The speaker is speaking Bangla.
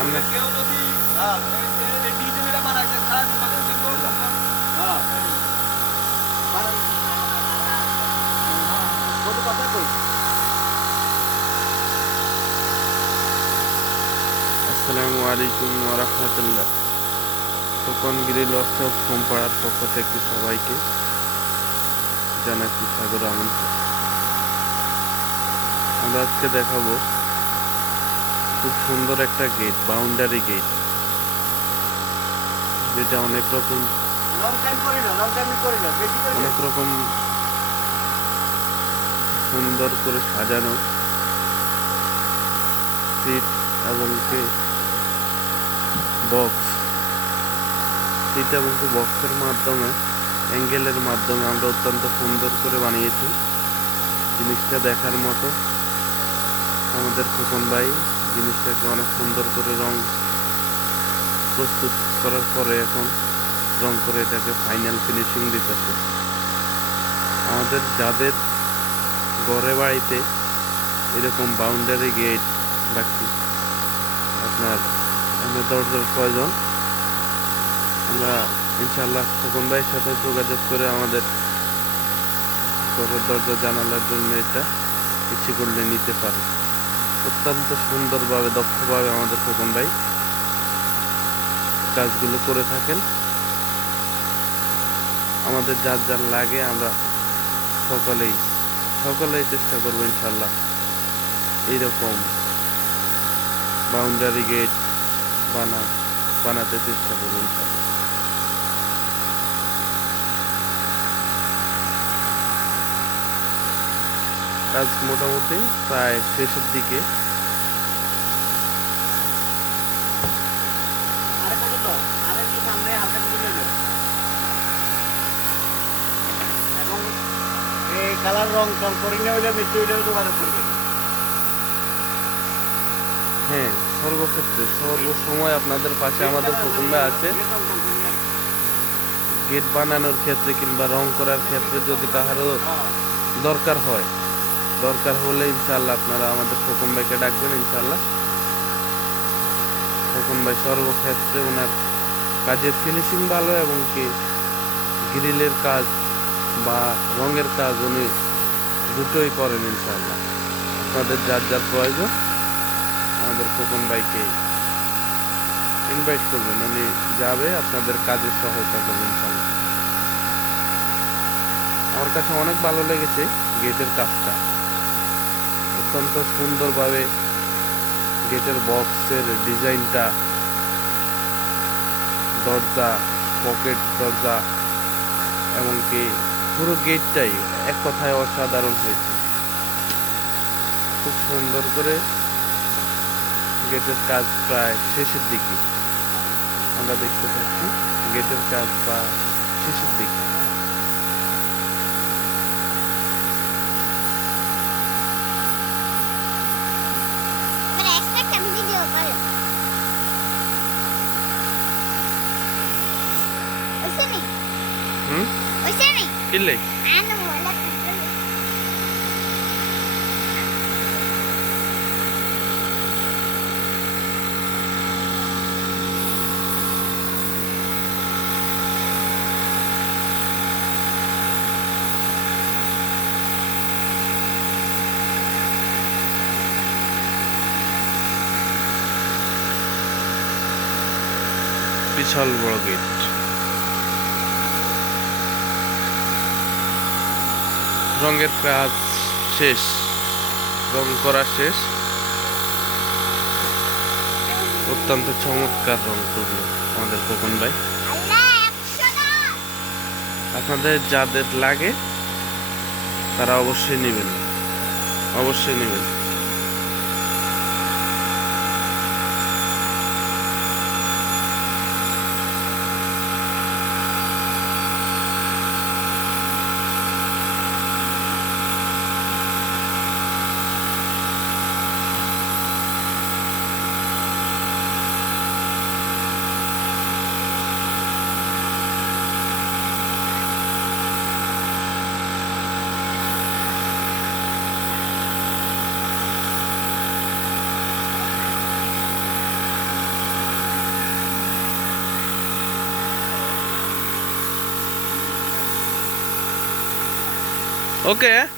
আমরা আসসালামু আলাইকুম ওয়া রাহমাতুল্লাহ। খোকন গ্রিল ওয়ার্কশপ সোমপাড়ার পক্ষ থেকে সবাইকে জানাচ্ছি সাদর আমন্ত্রণ। আমরা আজকে দেখাবো খুব সুন্দর একটা গেট, বাউন্ডারি গেট, যেটা অনেক রকম সুন্দর করে সাজানো সিট এবং বক্স, সিট এবং বক্সের মাধ্যমে, অ্যাঙ্গেলের মাধ্যমে আমরা অত্যন্ত সুন্দর করে বানিয়েছি। জিনিসটা দেখার মতো। আমাদের খোকন ভাই জিনিসটাকে অনেক সুন্দর করে রং প্রস্তুত করার পরে এখন রং করে এটাকে ফাইনাল ফিনিশিং দিতেছে। আমাদের যাদের ঘরে বাড়িতে এরকম বাউন্ডারি গেট বা আপনার দরজার প্রয়োজন, আমরা ইনশাআল্লাহ খোকন ভাইয়ের সাথে যোগাযোগ করে আমাদের ঘরের দরজা জানালার জন্য এটা ইচ্ছে করলে নিতে পারে। অত্যন্ত সুন্দরভাবে, দক্ষভাবে আমাদের খোকন ভাই কাজগুলো করে থাকেন। আমাদের যার যার লাগে আমরা সকলেই চেষ্টা করবো ইনশাল্লাহ এইরকম বাউন্ডারি গেট বানাতে চেষ্টা করবো ইনশাল্লাহ। কাজ মোটামুটি প্রায় শেষের দিকে। হ্যাঁ, সর্বক্ষেত্রে সর্বসময় আপনাদের পাশে আমাদের খোকন ভাই আছে। গেট বানানোর ক্ষেত্রে কিংবা রং করার ক্ষেত্রে যদি কাহারও দরকার হলে ইনশাআল্লাহ আপনারা আমাদের খোকন ভাইকে ডাকবেন। ইনশাআল্লাহ খোকন ভাই সর্বক্ষেত্রে ওনার কাজের ফিনিশিং ভালো, এবং গ্রিলের কাজ বা রঙের কাজ উনি দুটোই করেন। ইনশাআল্লাহ আপনাদের যার যার প্রয়োজন আমাদের খোকন ভাইকে ইনভাইট করবেন, উনি যাবে আপনাদের কাজে সহায়তা করবেন ইনশাআল্লাহ। আমার কাছে অনেক ভালো লেগেছে গেটের কাজটা। অত্যন্ত সুন্দরভাবে গেটের বক্সের ডিজাইনটা, দরজা, পকেট দরজা, এমনকি পুরো গেটটাই এক কথায় অসাধারণ হয়েছে। খুব সুন্দর করে গেটের কাজ প্রায় শেষের দিকে আমরা দেখতে পাচ্ছি। গেটের কাজ প্রায় শেষের দিকে। কিনলে বিশাল বড় গেট। রঙের কাজ শেষ, রং করা শেষ। অত্যন্ত চমৎকার রং করলো আমাদের খোকন ভাই। আপনাদের যাদের লাগে তারা অবশ্যই নেবেন। ওকে।